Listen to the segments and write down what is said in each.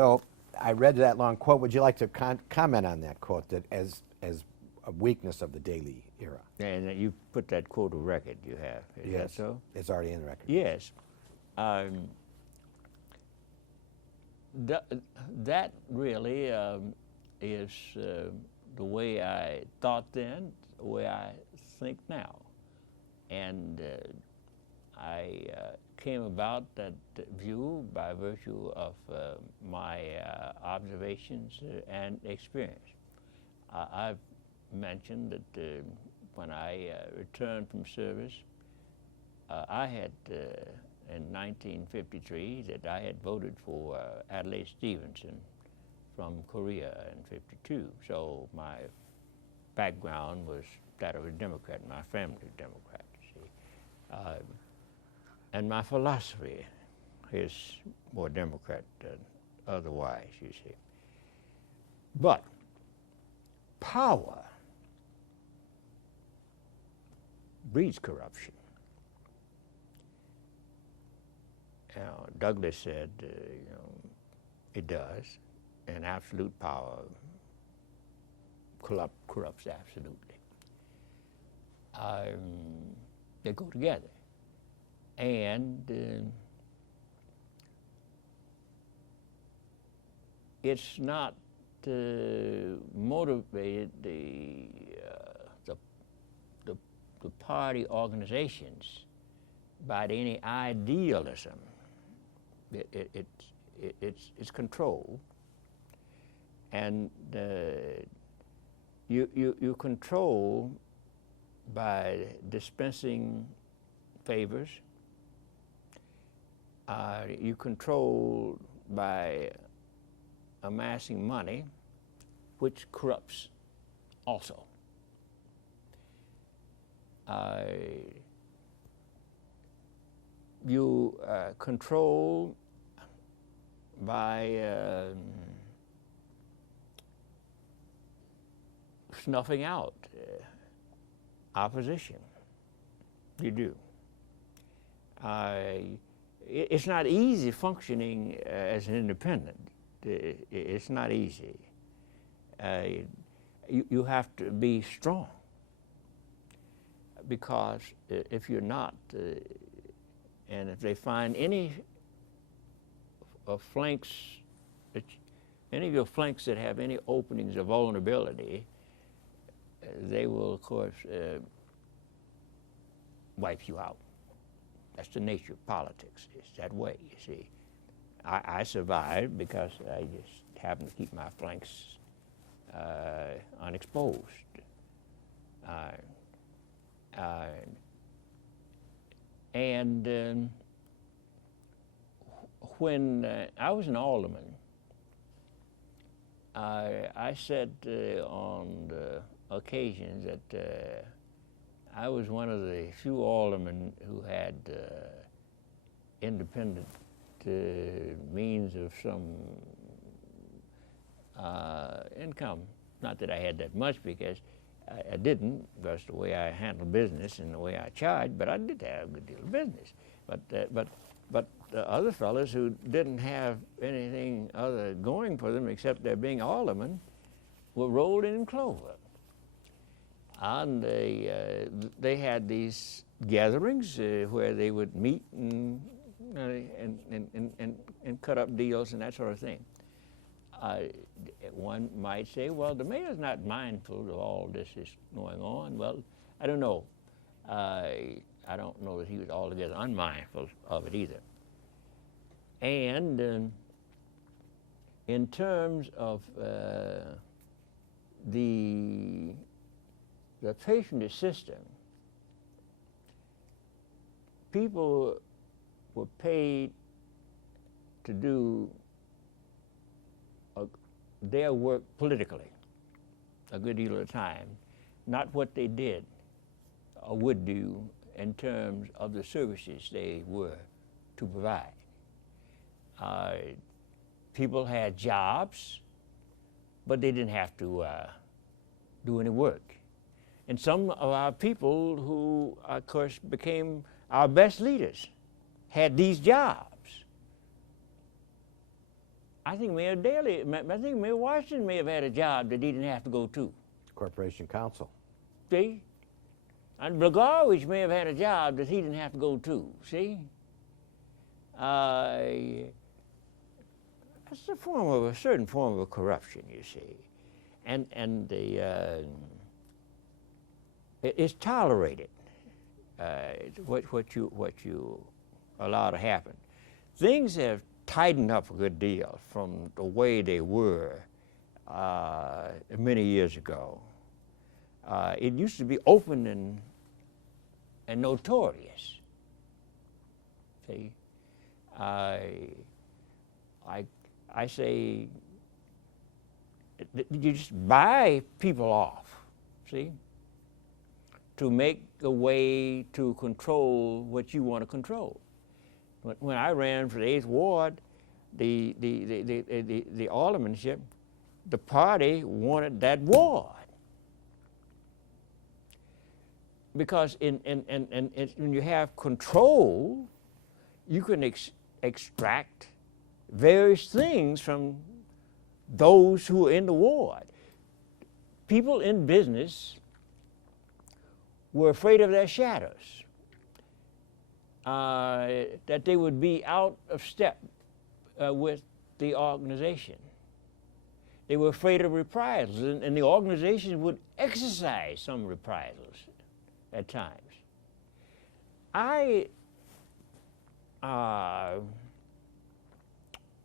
So I read that long quote. Would you like to comment on that quote that as a weakness of the Daley era? And you put that quote of record you have. Is that so? It's already in the record. Yes. That really is the way I thought then, the way I think now. And I came about that view by virtue of my observations and experience. I've mentioned that when I returned from service, I had, in 1953, that I had voted for Adlai Stevenson from Korea in '52. So my background was that of a Democrat, my family Democrat, you see. And my philosophy is more Democrat than otherwise, you see. But power breeds corruption. Douglas said, it does, and absolute power corrupts absolutely. They go together. And it's not motivated the party organizations by any idealism. It's control, and you control by dispensing favors. You control by amassing money, which corrupts also. You control by snuffing out opposition. You do. It's not easy functioning as an independent. It's not easy. You have to be strong, because if you're not, and if they find any flanks, any of your flanks that have any openings of vulnerability, they will, of course, wipe you out. That's the nature of politics. It's that way, you see. I survived because I just happened to keep my flanks unexposed. When I was an alderman, I said on the occasions that I was one of the few aldermen who had independent means of some income. Not that I had that much, because I didn't. That's the way I handled business and the way I charged. But I did have a good deal of business. But the other fellows who didn't have anything other going for them except their being aldermen were rolled in clover. And they had these gatherings where they would meet and cut up deals and that sort of thing. One might say, well, the mayor's not mindful of all this is going on. Well, I don't know. I don't know that he was altogether unmindful of it either. And in terms of the patronage system, people were paid to do their work politically a good deal of the time, not what they did or would do in terms of the services they were to provide. People had jobs, but they didn't have to do any work. And some of our people who, of course, became our best leaders had these jobs. I think Mayor Daley, I think Mayor Washington may have had a job that he didn't have to go to. Corporation Counsel. See? And Blagojevich may have had a job that he didn't have to go to. See? That's a certain form of corruption, you see. And it's tolerated, what you allow to happen. Things have tightened up a good deal from the way they were many years ago. It used to be open and notorious. See, I say you just buy people off. See, to make a way to control what you want to control. When I ran for the 8th Ward, the aldermanship, the party wanted that ward. Because when you have control, you can extract various things from those who are in the ward. People in business were afraid of their shadows, that they would be out of step with the organization. They were afraid of reprisals, and the organization would exercise some reprisals at times. I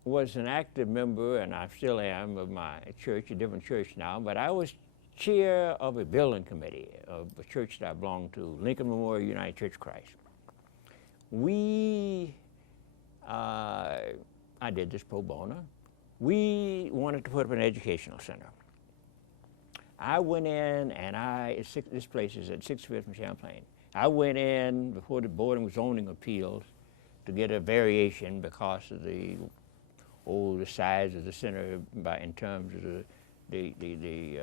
was an active member, and I still am, of my church, a different church now, but I was chair of a building committee of a church that I belonged to, Lincoln Memorial United Church of Christ. I did this pro bono. We wanted to put up an educational center. I went in, and this place is at 65th and Champlain. I went in before the Board of Zoning Appeals to get a variation because of the size of the center in terms of the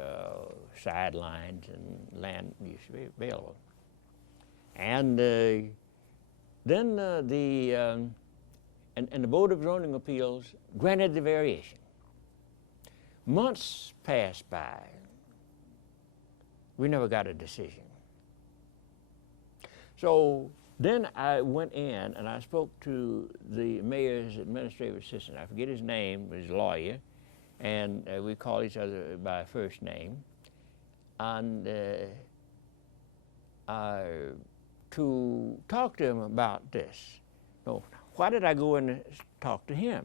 sidelines and land used to be available. And then the Board of Zoning Appeals granted the variation. Months passed by. We never got a decision. So then I went in and I spoke to the mayor's administrative assistant. I forget his name, but he's a lawyer, and we call each other by first name. And to talk to him about this. No, why did I go in and talk to him?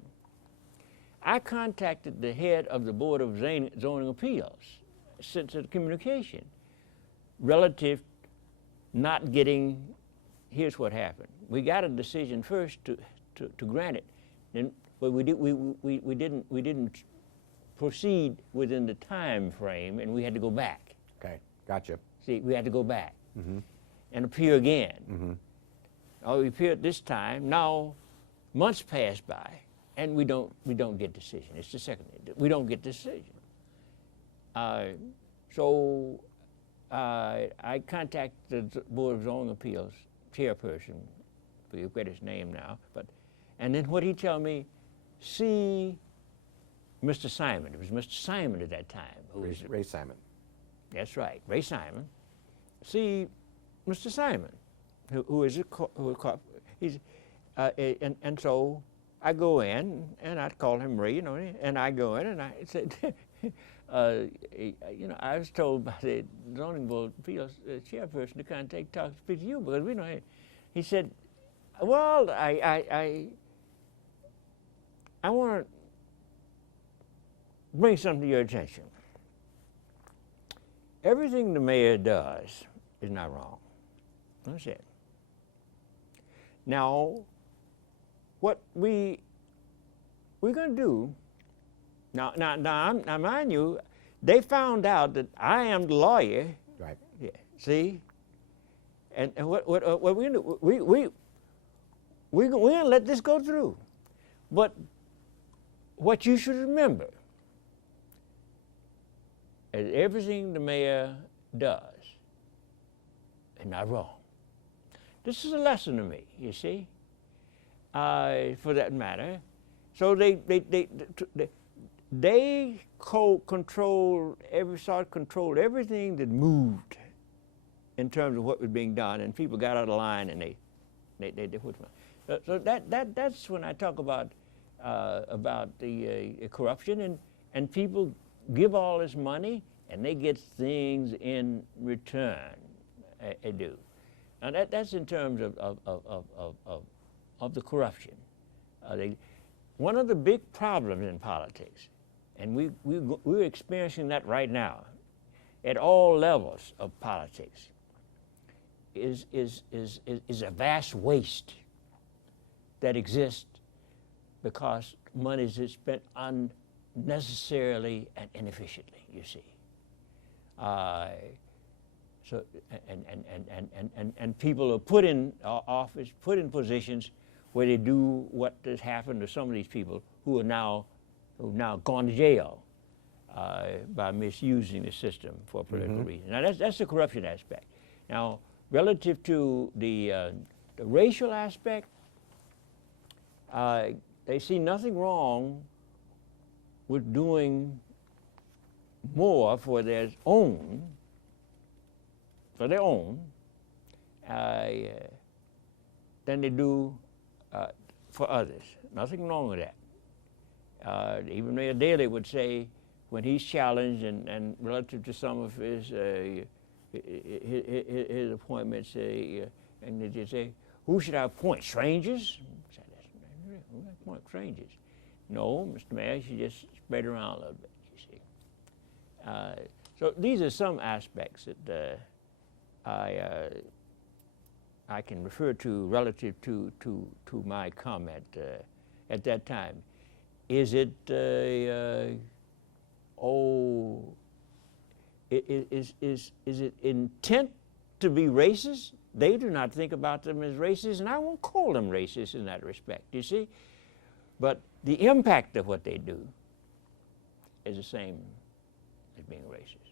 I contacted the head of the Board of Zoning Appeals, sent a communication relative not getting. Here's what happened. We got a decision first to grant it, but we didn't proceed within the time frame, and we had to go back. Okay, gotcha. See, we had to go back and appear again. Oh, we appeared this time. Now, months pass by, and we don't get decision. It's the second. We don't get decision. So I contacted the Board of Zoning Appeals chairperson, I forget his name now, and then what he told me, see Mr. Simon. It was Mr. Simon at that time. Ray Simon. That's right, Ray Simon. See Mr. Simon, who is he's and so I go in and I call him Ray, and I go in and I said, I was told by the zoning board appeals chairperson to contact talk to speak to you because we know. He said, well, I want to bring something to your attention. Everything the mayor does is not wrong. That's it. Now, what we're going to do. Now, mind you, they found out that I am the lawyer. Right. Yeah. See, and what we're going to do? We're going to let this go through. But what you should remember is everything the mayor does is not wrong. This is a lesson to me. You see, for that matter. So they controlled everything that moved in terms of what was being done, and people got out of line and they pushed them. So that's when I talk about the corruption, and people give all this money and they get things in return. They do. Now that's in terms of the corruption. One of the big problems in politics, and we're experiencing that right now at all levels of politics, is a vast waste that exists because money is spent unnecessarily and inefficiently, you see. So and people are put in office, put in positions where they do what has happened to some of these people who've now gone to jail by misusing the system for political reasons. Now that's the corruption aspect. Now relative to the racial aspect, they see nothing wrong with doing more for their own, than they do for others. Nothing wrong with that. Even Mayor Daley would say, when he's challenged and relative to some of his appointments, and they just say, who should I appoint? Strangers? Who should I appoint? Strangers? No, Mr. Mayor, you should just spread around a little bit, you see. So these are some aspects that I can refer to relative to my comment at that time. Is it is it intent to be racist? They do not think about them as racist, and I won't call them racist in that respect, you see. But the impact of what they do is the same as being racist.